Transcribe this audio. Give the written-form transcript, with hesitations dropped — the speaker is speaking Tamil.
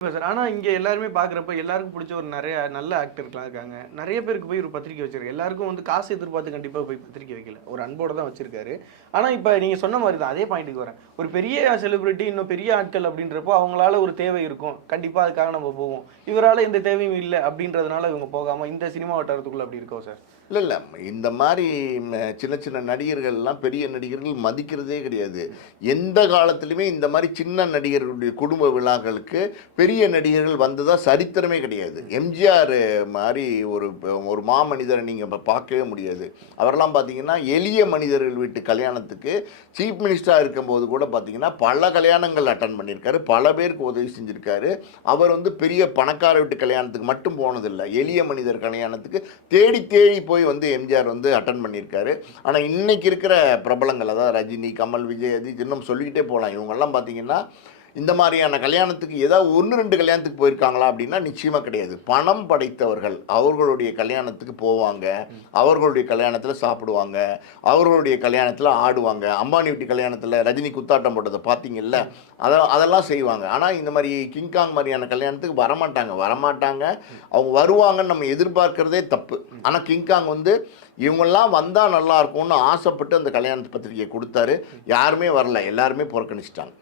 சார். ஆனா இங்க எல்லாருமே பார்க்குறப்ப எல்லாருக்கும் புடிச்ச ஒரு நெறைய நல்ல ஆக்டர்லாம் இருக்காங்க. நெறைய பேருக்கு போய் ஒரு பத்திரிக்கை வச்சிருக்கு. எல்லாருக்கும் வந்து காசு எதிர்பார்த்து கண்டிப்பா போய் பத்திரிக்கை வைக்கல. ஒரு அன்போட தான் வச்சிருக்காரு. ஆனா இப்ப நீங்க சொன்ன மாரி தான். அதே பாயிண்ட்க்கு வரேன். ஒரு பெரிய செலிபிரிட்டி இன்னும் பெரிய ஆட்கள் அப்படின்றப்போ அவங்களால ஒரு தேவை இருக்கும். கண்டிப்பா அதுக்காக நம்ம போவோம். இவரால எந்த தேவையும் இல்ல அப்படின்றதுனால இவங்க போகாம இந்த சினிமா வட்டாரத்துக்குள்ள அப்படி இருக்கோ சார்? இல்ல. இந்த மாரி சின்ன சின்ன நடிகர்கள்லாம் பெரிய நடிகர்கள் மதிக்கிறதே கிடையாது. எந்த காலத்திலுமே இந்த மாரி சின்ன நடிகர்களுடைய குடும்ப விழாக்களுக்கு பெரிய நடிகர்கள் வந்ததா சரித்திரமே கிடையாது. எம்ஜிஆர் மாரி ஒரு ஒரு மாமனிதரை நீங்க பார்க்கவே முடியாது. அவரெல்லாம் பார்த்தீங்கன்னா, எளிய மனிதர்கள் வீட்டு கல்யாணத்துக்கு சீஃப் மினிஸ்டரா இருக்கும்போது கூட பார்த்தீங்கன்னா, பல கல்யாணங்கள் அட்டெண்ட் பண்ணியிருக்காரு. பல பேருக்கு உதவி செஞ்சிருக்காரு. அவர் வந்து பெரிய பணக்கார வீட்டு கல்யாணத்துக்கு மட்டும் போனதில்ல. எளிய மனிதர் கல்யாணத்துக்கு தேடி தேடி போய் வந்து எம்ஜிஆர் வந்து அட்டன் பண்ணியிருக்காரு. ஆனால் இன்னைக்கு இருக்கிற பிரபலங்கள், அதாவது ரஜினி, கமல், விஜய், அஜித் இன்னும் சொல்லிக்கிட்டே போகலாம். இவங்கெல்லாம் பார்த்தீங்கன்னா இந்த மாதிரியான கல்யாணத்துக்கு ஏதாவது 1, 2 கல்யாணத்துக்கு போயிருக்காங்களா அப்படின்னா நிச்சயமாக கிடையாது. பணம் படைத்தவர்கள் அவர்களுடைய கல்யாணத்துக்கு போவாங்க, அவர்களுடைய கல்யாணத்தில் சாப்பிடுவாங்க, அவர்களுடைய கல்யாணத்தில் ஆடுவாங்க. அம்பானி வீட்டு கல்யாணத்தில் ரஜினி குத்தாட்டம் போட்டதை பார்த்தீங்கல்ல, அதெல்லாம் செய்வாங்க. ஆனால் இந்த மாதிரி கிங்காங் மாதிரியான கல்யாணத்துக்கு வரமாட்டாங்க. அவங்க வருவாங்கன்னு நம்ம எதிர்பார்க்கறதே தப்பு. ஆனால் கிங்காங் வந்து இவங்கெல்லாம் வந்தால் நல்லா இருக்கும்னு ஆசைப்பட்டு அந்த கல்யாணத்து பத்திரிகையை கொடுத்தாரு. யாருமே வரல, எல்லாருமே புறக்கணிச்சிட்டாங்க.